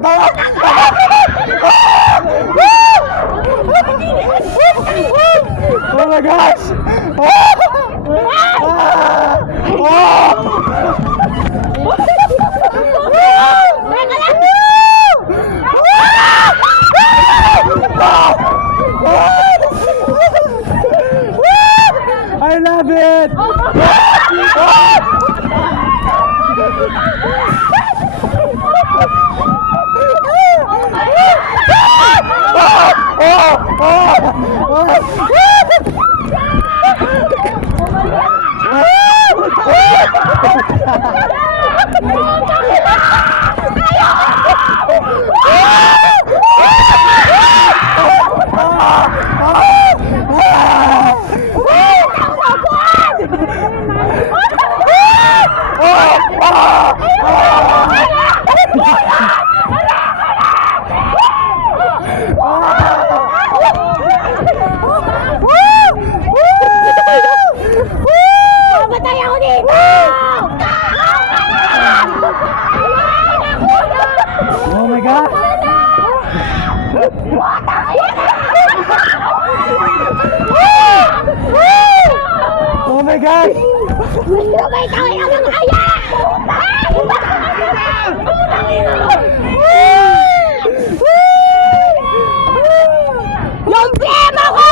tawa! Oh my gosh! I love it! Oh my God! Oh my God! Yung prema ko!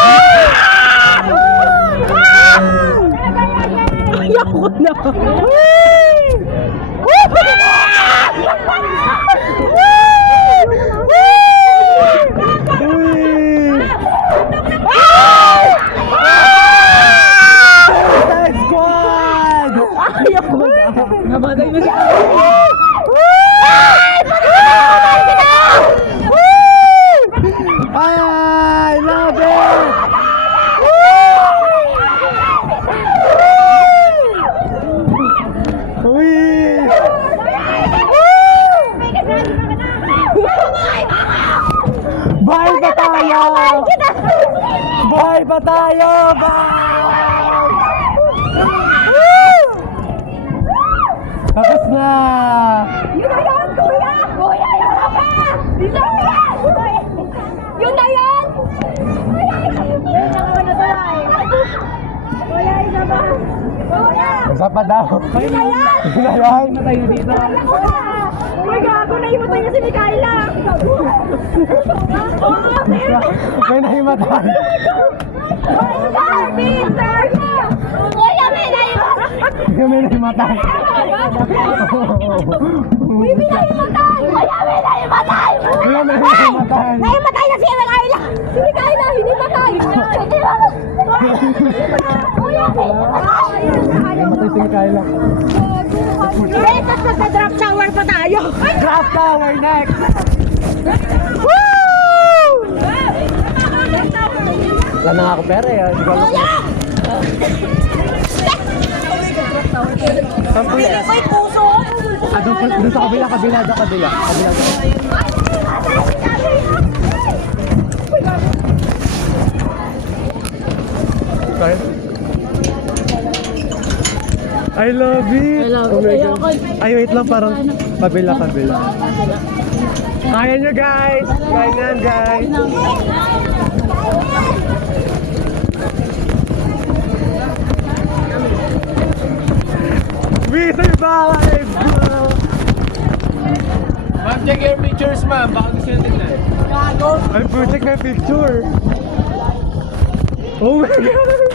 Ayoko na! Namatay na siya! I love it! Bye pa tayo! Bye pa tayo! Bye! Tapos na! Yun na yan, kuya! Kuya, yun na ba? Yun na yan! Yun na yan! Yun na ba na tayo? Kuya, yun na ba? Kuya! Isa pa daw. Yun na yan! Yun na yan. Matay na dito. Uy, gago, naimatay niya si Mikaela! May nahimatay. Kuya, may naimatay! May nahimatay. Uy, may naimatay! Kuya, may naimatay! Kuya, may nahimatay. Naimatay na si Mikaela! Si Mikaela, hindi patay! Hindi patay! Kuya, may naimatay! Namatay si Mikaela. Eh, tapos nagsa-drop shower pa tayo! Drop tower next. Wala na nga ako pera eh. Hindi ko alam. Saan po yan? May puso! Doon sa kabila. Sorry. I love it! I love it. Oh my God. Ay, wait lang, parang kabila. Kaya nyo guys! Kaya guys! We survived! Ma'am, check your pictures, ma'am. Baka gusto nyo tingnan. Ay, check my picture! Oh my God!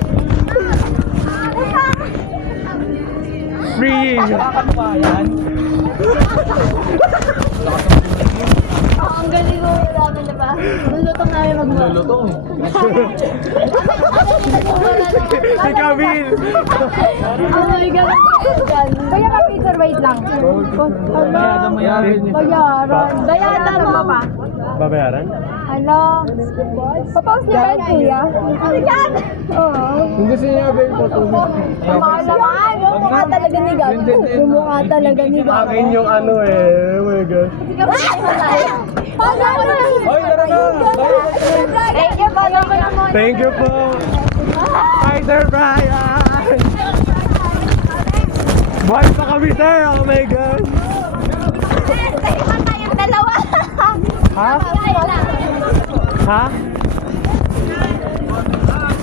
Freeing! Kakatuwa yan. Ang galing mo namin, diba? Lulutong namin magmahal. Lulutong. Si Camille! Oh my God. Kaya ka, Peter, wait lang. Mayarin niya. Bayaran. Bayaran mo pa. Babayaran? Ano? Papaus niya ba yun, kuya? Sikat! Oo. Kung gusto niya gawin po, Mukha naman. Yung mukha talaga ni Gago. Yung mukha talaga ni Gago. Akin yung ano eh. Oh my God. Hoy, tara na! Thank you, follow ko na muna. Thank you po! Hi, Sir Brian! Buhay pa kami, sir! Oh my God! Dahil pa tayong dalawa. Ha? Ha?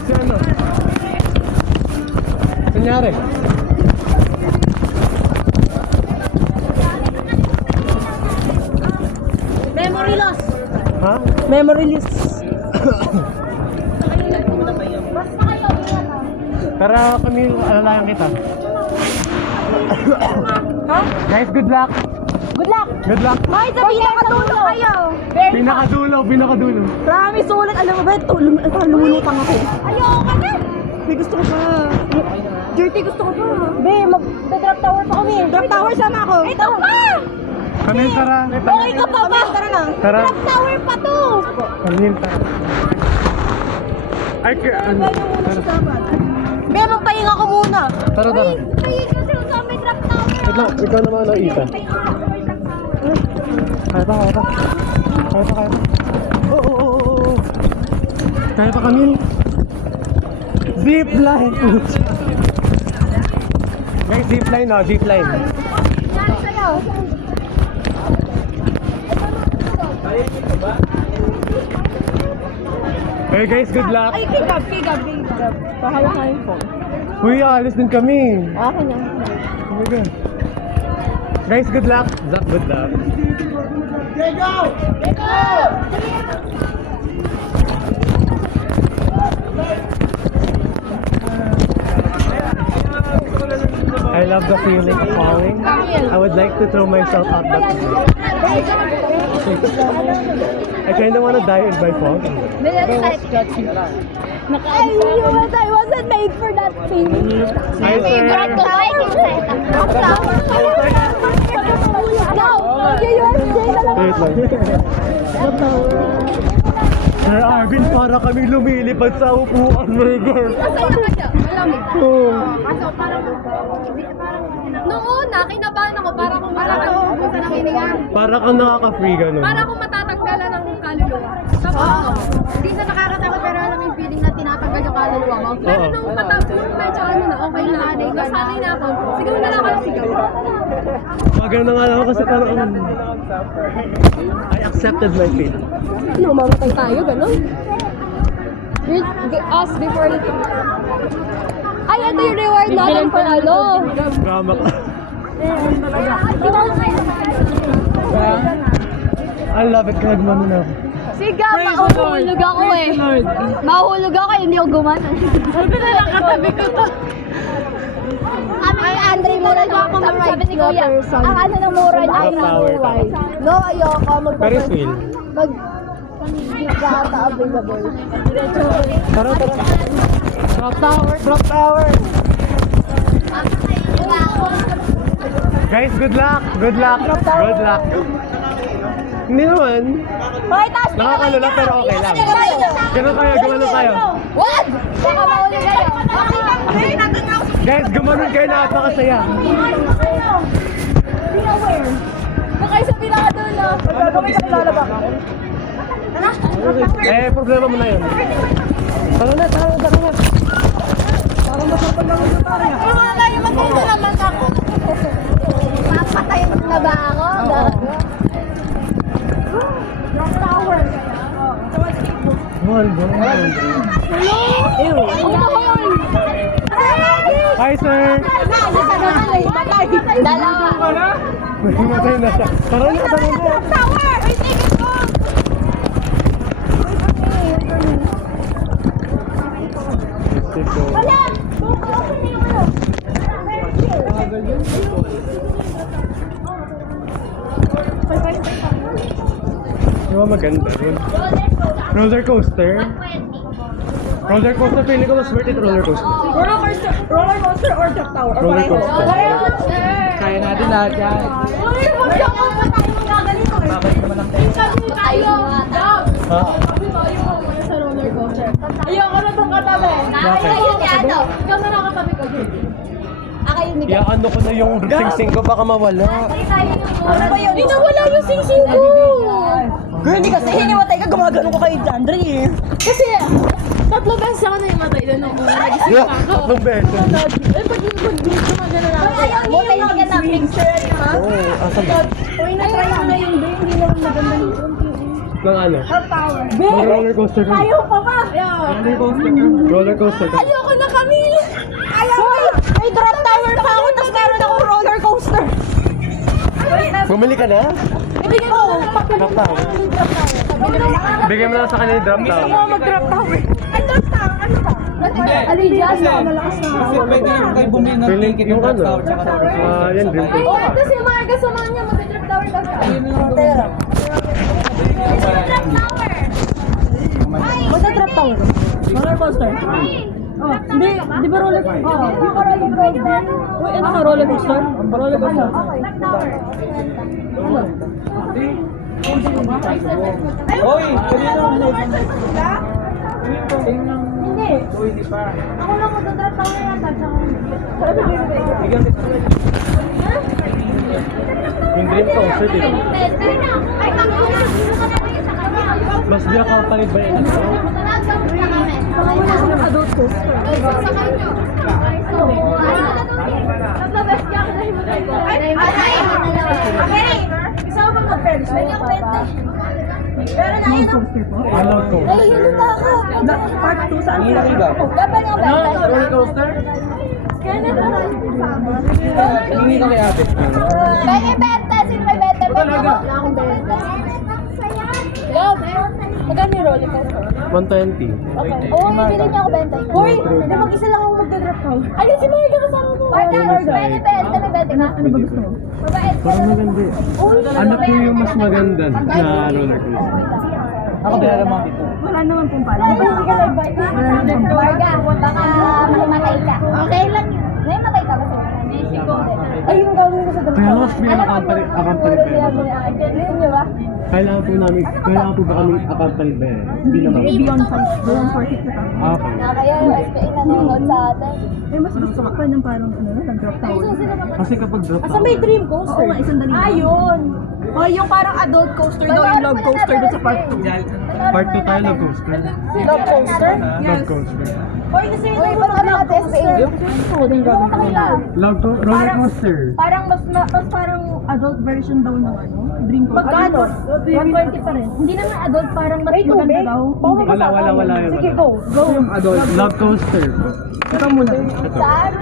Si ano? Kunyari? Memory loss. Ha? Memory loss. Pero kami, alalayan kita. Ha? Guys, good luck! Good luck. Good luck! Hoy, sa pinakadulo kayo. Pinakadulo. Promise, ulit. Alam mo ba, lumulutang ako. Ayoko ka na. May gusto ko pa. Dirty, gusto ko pa. Be, mag-drop tower pa kami. Drop tower, sama ako. Ito pa! Kami, tara. Okay ka pa ba? Tara na. Tara. Drop tower pa to. Kami, tara. Ay, ano? Tara. Be, magpahinga ko muna. Tara. Pahinga kasi sa may drop tower. Wait lang, ikaw naman ang isa. Kaya pa. Oo. Kaya pa kami. Zipline. Guys, zipline na, zipline. Hey guys, good luck. Ay, kigab. Pahala ka yung phone. Uy, alis din kami. Akin na. Oh my God. Guys, good luck. Zach, good luck. I love the feeling of falling. I would like to throw myself out that I kind of want to die by falling. I wasn't made for that thing. Hi, sir. Wait lang. Sir Arvin, para kami lumilipad sa upuan, my God. Oh. Noong una, kinabahan ako para kung pupunta ng hininga. Para kang nakaka-free ganun. Para kung matatanggalan ng kaluluwa. Tapos, hindi na nakakatakot pero alam mo yung feeling na tinatanggal yung kaluluwa mo. Pero nung matapos, medyo ano na, okay na. Nasanay na ako. Sigaw na lang ako ng sigaw. Maganda na nga lang ako kasi parang I accepted my fate. Ano, mamatay tayo, gano'n? Us before it. Ay, ito yung reward natin for ano? Drama ka. I love it kahit mano na ako. Siga, mahuhulog ako eh. Mahuhulog ako, hindi ako gumana. Sabi na lang katabi ko to. Ay, Andre, mura na ako sabi ni Kuya. Ang ano ng mura na ay Tower. No, ayoko. Ferris wheel. Mag-gata available. Tara. Drop tower. Guys, good luck. Good luck. Hindi naman. Hoy, taas ka Nakakalula pero okay lang. Ganun kayo. What? Baka mahuli kayo. Guys, gumanon kayo, napakasaya. Be aware. Doon kayo sa pinakadulo. Gagawin ka lalabak. Problema mo na yun. Tara na. Mga kayo, matuto naman ako. Papatay na ba ako? Drop tower. Mahal ba? Hi, sir! Dalawa. Matay na siya. Tara na. Drop tower! May ticket ko! Wala! Di ba maganda? Roller coaster? Roller coaster, feeling ko mas worth it roller coaster. Roller coaster or drop tower? Roller coaster. Kaya natin lahat yan. Roller coaster ako pa tayo magagalito eh. Bakit naman ang tayo? Sabi tayo. Ha? Sabi tayo mamaya sa roller coaster. Ayoko na itong katabi. Bakit? Ikaw na nakatabi ko, Judy. Ako yung Ya, ano ko na yung sing-sing ko, baka mawala. Ano ba yun? Inawala yung sing-sing ko! Girl, hindi kasi hinimatay ka, gumagano ko kay Andre eh. Kasi, 3 beses ako na himatay doon nung nagising Yeah, pa ako. 3 beses. Eh, pag gumagano na ako. Ayaw niyo yung picture, ha? Oo, asan ba? Uy, na-try ko na yun, hindi naman maganda yung ng ano? Be! Roller coaster ka. Ayaw pa ba? Roller coaster ka. Roller coaster ka. Ayoko na kami! Ayaw! May drop tower pa ako, tapos meron akong roller coaster. Bumili ka na? Ibigay mo! Drop tower. Bigyan mo lang sa kanila yung drop Gusto tower. mo mag-drop tower? Ang drop tower? Ano ba? Alijan, malakas na. Kasi pwede yung kayo bumili ng Feeling ticket yung ng ano? tower tsaka roller coaster. Yan, dream Ay, coaster. ito si Marga sa mga niya, mag-drop tower daw siya. Magsa-drop tower? Roller coaster? Oh, hindi, di ba roller coaster? Oh, yung roller coaster. Uy, ano ka, roller coaster? Roller coaster. Hoy! Kanina mo Hindi. hindi pa. Ako lang magsa-drop tower yata. Bigyan kita. Yung dream coaster, di ba? Ay, kami ko na sa kanya. Mas di ako palit ba yung ano? Adult coaster. Isa ko bang mag-friends? Pero na yun. Ano coaster? Nahihilo na ako. Part 2 saan Hindi na iba. Dapat nga ba? Roller coaster? Hindi ka kay ate. May ibenta. Sino may benta? Talaga? Wala akong benta. Love. Magkano yung roller coaster? 120. Okay. Oo, bibili niya ako benta. Hoy! Hindi mag-isa lang ako magdadrop ko. Ayun, si Marga kasama mo. Marga, may benta. May benta ka? Ano ba gusto mo? Mabait. Parang maganda eh. Ano po yung mas maganda na roller coaster? Ako dala mga dito. Wala naman pong pala. Hindi ka nag-bike. Marga, baka mamatay ka. Okay lang yun. May matay ka ba? Ay, yung gagawin ko sa dalawa. Kaya mas may accompany ba? Hindi ba? Kailangan po ba kami accompany ba? Hindi naman. Beyond 5. Beyond 40 ka. Okay. Kaya yung SPA nanonood sa atin. Eh, mas gusto ko pa ng parang nag-drop tower. Kasi kapag drop Asa may dream coaster? Oo, isang dali. Ah, yun. Oh, yung parang adult coaster daw, yung love coaster doon sa part 2. Part 2 tayo love coaster. Love coaster? Love coaster. Oy, kasi yung love coaster. Roller coaster. Parang mas parang adult version daw ng ano, dream coaster. Pagkano? 120 pa rin. Hindi naman adult, parang mas maganda daw. Wala yun. Sige, go. Go. Yung adult. Love coaster po. Ito muna. Ito. Saan?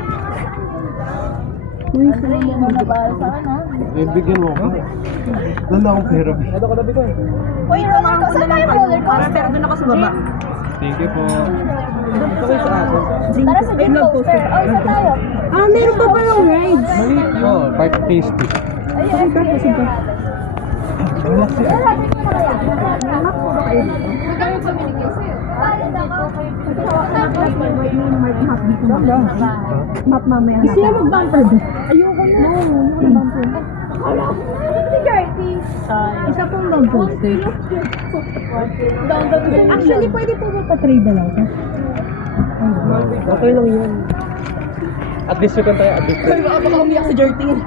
Uy, saan mo nabasa na? Eh, bigyan mo ako. Wala akong pera. Ito katabi ko eh. Uy, tumahan ko na lang roller coaster. Pero doon ako sa baba. Thank you po. Ito kayo sa ate. Tara sa dream coaster. Oh, isa tayo. Ah, meron pa palang rides. Maliit yun. Oh, part tasty. Ayun, kasi ba? Relax yan. Map mamaya. Gusto niya mag-bumper ba? Ayoko na. No, mag-bumper. Isa pong log coaster. Actually, pwede po magpa-trade na lang. Okay lang yun. At least you can try a bit. Ay, baka umiyak si Jerting.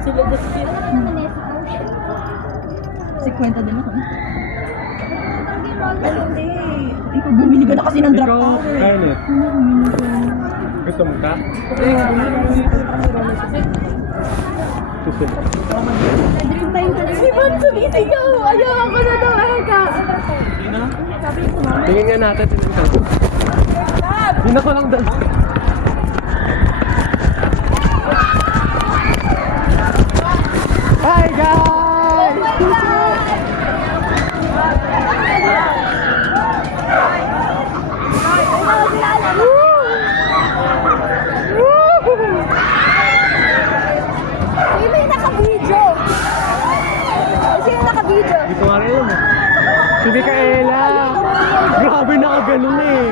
Sila Justin. 50 din ako. Hindi. Ikaw, bumili ka na kasi ng drop Ikaw, tower. Kenneth. Gusto mo ka? Susunod. Dream time ka. Si Bon, sumisigaw. Ayoko na daw. Ayoko. Tingin nga natin. Hindi ko lang dal. Hi guys! Sino yung naka-video? Sino yung naka-video? Hindi ko nga rin yun. Si Micaela. Grabe nakaganon eh.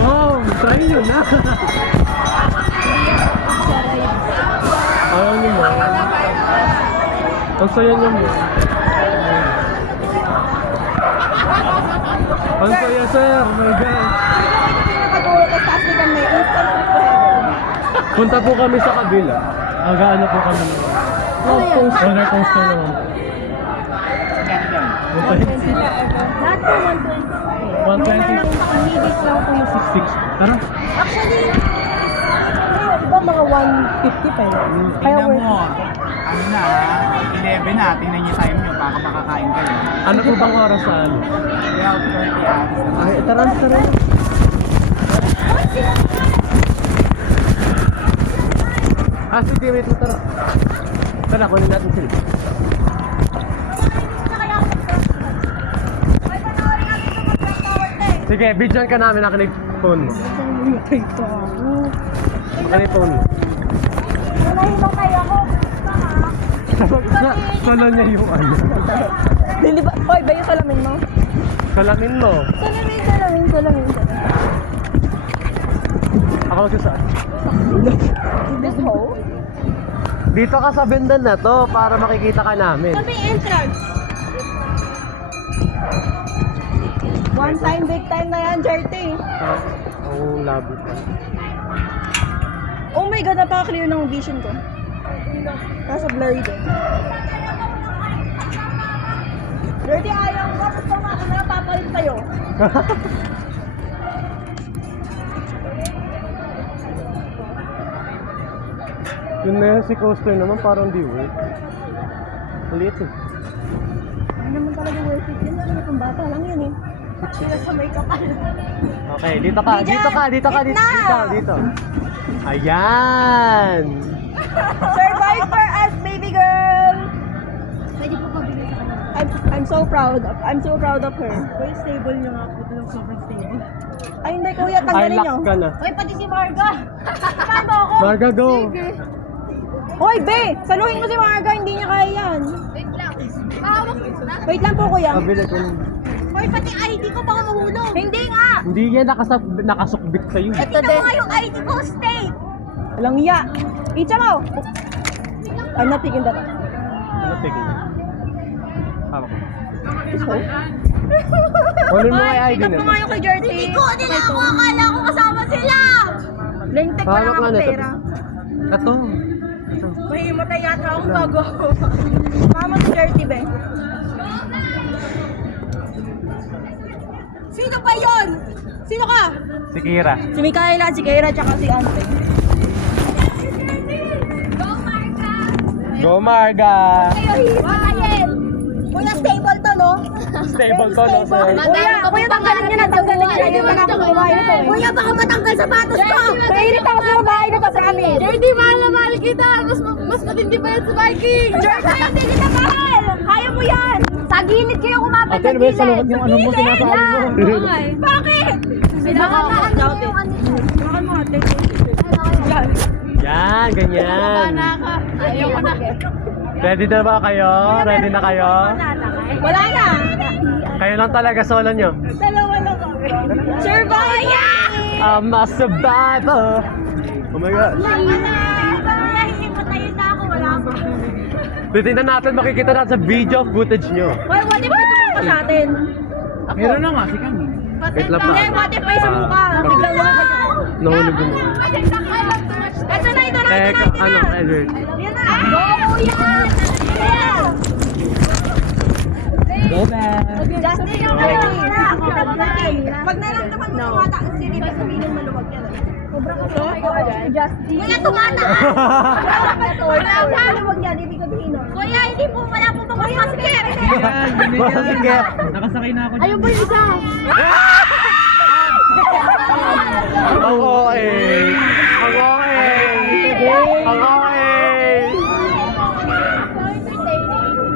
Wow, try nyo na. Ayaw nyo mo. Ang saya nyo mo. Ang saya sir, oh my God. Punta po kami sa kabila. Agaano po kami. Roller coaster naman. Lahat po 120. 120. Naka-midis lang po yung 660. Tara. Actually, iba mga 150 pa yun. Kaya Tingnan worth mo. it. Ano na, 11 na. Tingnan niyo time niyo. Baka makakain kayo. Ano po bang orasan? Kaya out 30 hours na. Ay, tara. Sige, wait mo, tara. Tara, kunin natin sila. Sige, bidyan ka namin, nakinig phone mo. Nakinig phone mo. Solo niya yung ano. Hindi ba? Hoy, ba yung salamin mo? Salamin mo. Salamin. Ako magsasaan. This hole? Dito ka sa bendan na to para makikita ka namin. Sabi entrance. One time, big time na yan, Jerty. Ang labo pa. Oh my God, napaka-clear ng vision ko. Nasa blurry din. Dirty, ayaw ko. Gusto nga ako na papalit tayo. Yun na yun, si Coaster naman parang di worth. Ulit eh. Hindi naman talaga worth it yun. Ano kung bata lang yun eh. Sila sa makeup. Okay, dito ka, dito ka, dito ka, dito, dito. Ayan! Survive for us, baby girl! Pwede po pabili sa kanila. I'm so proud of her. Kuya, stable niyo nga po. Ito sobrang stable. Ay hindi kuya, Ay, tanggalin lock nyo. ka na. Uy, pati si Marga! Saan mo ako? Marga, go! Sige. Hoy, be! Saluhin mo si Marga, hindi niya kaya yan. Wait lang. Mahawak mo na. Wait lang po kuya. Kabila ko. Hoy, pati ID ko baka mahulog. Hindi nga! Hindi yan nakasukbit sa'yo. Ito din. yung ID ko, stay! Walang iya. Icha mo! I'm not taking that. Ano, tigil? Hawak ko. This hole? Kunin mo kay ID Pick up na. mo nga yung kay Jerty. Hindi ko nila ako. Akala ko kasama sila. Lengtek pa lang Hawak ako nga na ito. pera. Ito. Mahimatay yata ako bago ako. Mama si Jerty, be. Sino ba yon? Sino ka? Si Kira. Si Mikaela, si Keira, tsaka si Ante. Go, Marga! Kayo, hihimayin! Kuya, stable to, no? Stable to, no, sir? Kuya, tanggalin niyo na, tanggalin niyo na. Hindi pa na ako kumain nito eh. Kuya, baka matanggal sapatos ko! Mainit ako sa bahay na to, promise. Jerdy, mahal na mahal kita. Mas matindi pa yan sa Viking. Jerty, hindi kita mahal! Kaya mo yan! Sa gilid kayo kumapit Ate, ano ba yung salungat yung ano mo, sinasabi mo? Bakit? Binakaan mo yung ano. Binakaan mo, ate. Yan, ganyan. Ayoko na. Ready na ba kayo? Ready na kayo? Wala na! Kayo lang talaga solo nyo. Dalawa lang kami. Survive! I'm a survivor. Oh my God. Hihimatayin na ako, wala pa. Titignan natin, makikita natin sa video footage nyo. Why, what if may sumuka sa atin? Meron na nga si kami. Wait lang pa. Hindi, what if may sumuka? Biglang lumabas ka. Nahulog mo. Ito na, ito na, Teka, ito na. ano, Edward? Yan na. Go, kuya! Go, man! Justin, yung pag naramdaman mo sa mata, ang sirip, sabihin maluwag yan. Sobrang kaso. Justin. Kuya, tumata! Wala pa. Maluwag yan, ibig sabihin. Kuya, hindi po, wala po ba mas masikip? Yan, ganyan Sige. yan. Nakasakay na ako dyan. Ayun po yung isa. Ang okay. Ang okay. Ang okay.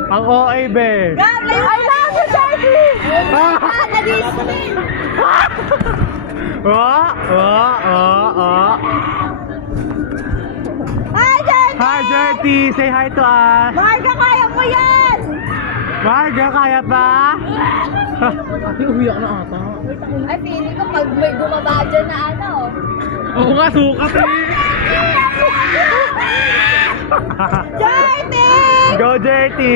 Ang okay, be. I love you, Justin! Nag-i-spin. Hi, Justin! Hi, Jerty. Say hi to us. Marga, kaya mo yan! Marga, kaya pa? Ate, umiyak na ata. Ay, feeling ko pag may bumaba dyan na ano. Oo nga, sukat eh. Justin! Go, Jerty.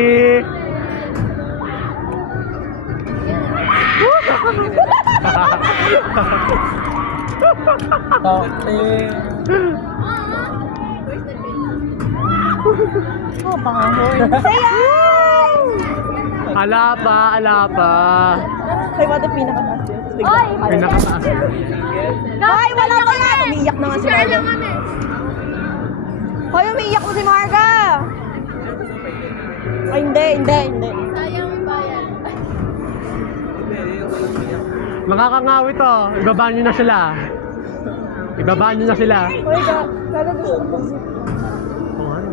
Ate. Say hi! Ala pa. Say what if pinakataas yun? Oy! Pinakataas. Hoy, wala pa nga! Umiiyak na nga si Marga. Kaya naman eh. Hoy, umiiyak mo si Marga! Ay, hindi. Sayang yung bayan. Makakangawi to. Ibabaan nyo na sila. Ibabaan nyo na sila. Uy, kala gusto ko mag Oo, ano?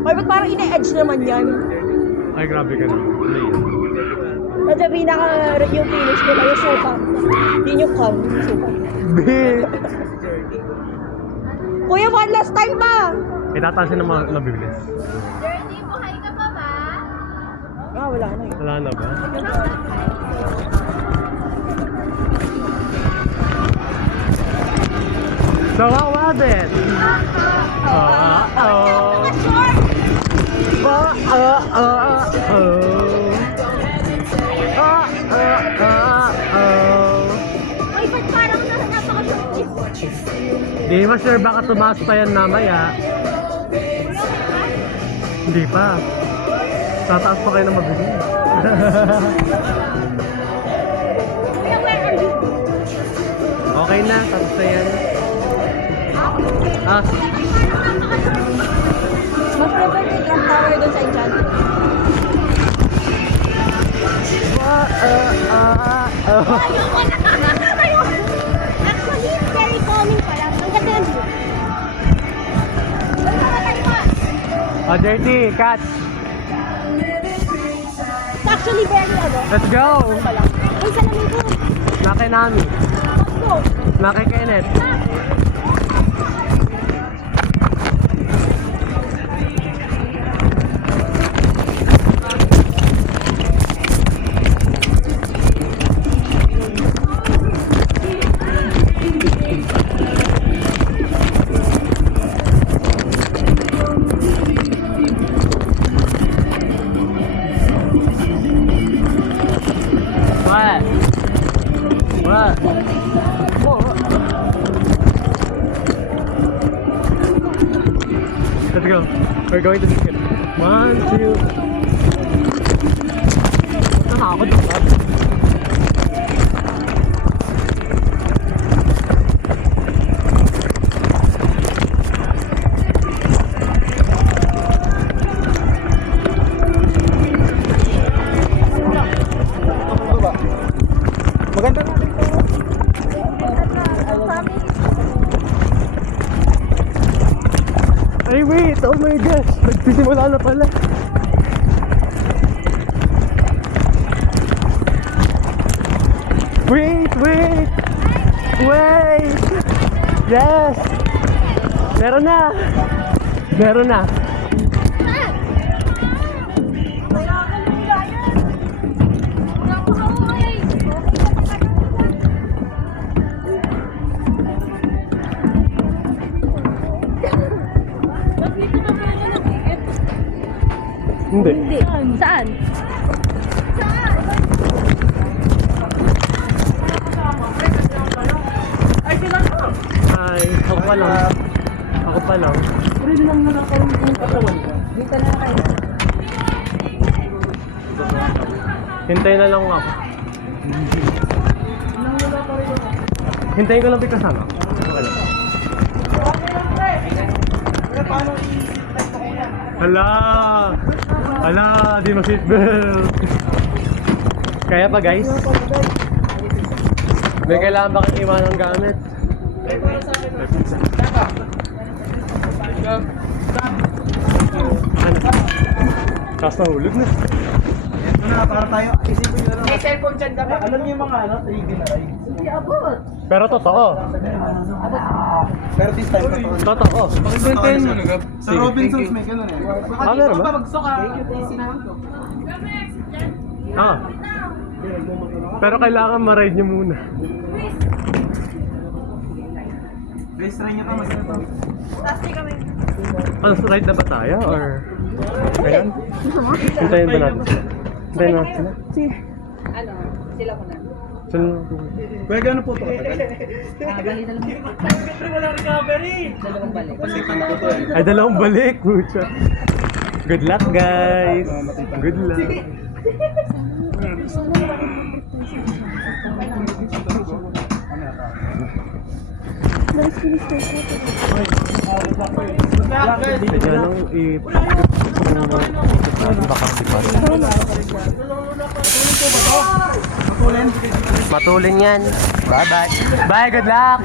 Ay, ba't parang ina-edge naman yan? Ay, grabe ka na. Ano yun? At yung finish ko yung suka. Yun yung cum, suka. Bitch! Kuya, one last time pa! Itatasin ng mga mabibilis. Dirty, buhay ka pa ba? Ah, wala na eh. Wala na ba? So how was it? Ay, ba't parang napaka-short? Di mo sure baka tumaas pa yan mamaya. Hindi pa. Tataas pa kayo ng mabilis. Kuya, where are you? Okay na, tapos na yan. Ah, Mas prefer ko yung Trump Tower doon sa Enchanted. Ayoko na! Ayoko! Actually, it's very calming pala. Ang ganda ng view. Doon sa mataliman. oh, dirty, catch. It's actually very Let's go. pala. Uy, salamin ko. Nakay Nami. Let's go. Nakay Kenneth. What? What? Let's go. We're going to the skip. 1, 2. Basta na ako dito. Maganda na dito. Ay, wait! Oh my gosh! Nagsisimula na pala. Wait! Wait! Wait! Yes! Meron na! Meron na! Hindi. Hindi. Saan? Ay, ako pa lang. Ako pa lang. Hintayin na lang ako. Hintayin ko lang yung kasama. Okay lang. Hala! Hala! Di mo seatbelt! Kaya pa guys? May kailangan ba kang iwan ng gamit? Ano? Tapos nahulog na. Ito na, para tayo. Isipin nyo na. May cellphone dyan kami. Alam niyo yung mga ano, 3D na ride. Pero totoo. Pero this time, Totoo. Pakibentahin mo na, Gab. Sa Robinsons may gano'n eh. Ah, meron ba? Pabagsak ka. AQTC na lang to. Ah. Pero kailangan ma-ride nyo muna. Best try nyo ka, mas na to. Ano, ride na ba tayo? Or... Ngayon? Hintayin ba natin sila? Hintayin natin sila? Sige. Ano? Sila ko na. Sila? Kuya, gano'n po ito katagal? Pasipan na ko to eh. Ay, dalawang balik. Pucha. Good luck, guys. Good luck. Medyo lang Matulin yan. Bye-bye. Bye, good luck!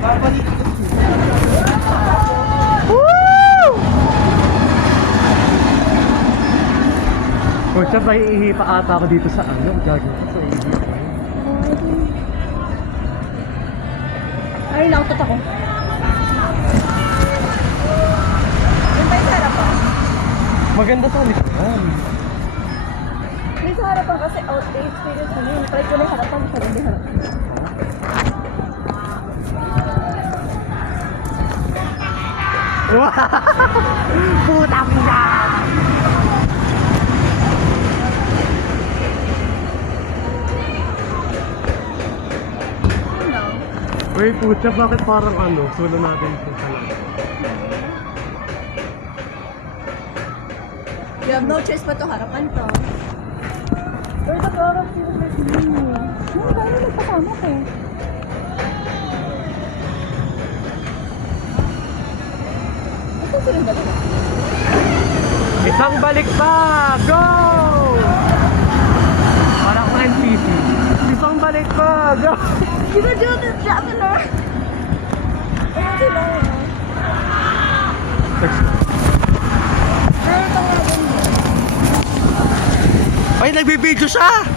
O siya ba iihipa ata ako dito sa ano? Gagawin ko sa ihipa. Ay, nautot ako. Yung ba yung sa harapan? Maganda sa likuran. Yung sa harapan kasi experience mo yun. Try ko na yung harapan, sa hindi harapan. Putang ina! Uy, puta, bakit parang ano? Sulo natin ito sa lahat. You have no choice but to harapan to. Pero ito parang seriously mo. Ano ba yung nagpasama ko? Ito sila dalawa. Isang balik pa! Go! Parang ko NPC. Isang balik pa! Go! You can do this, Traveler! Ayun sila. Pero ito nga din. Ay, nagbibideo siya!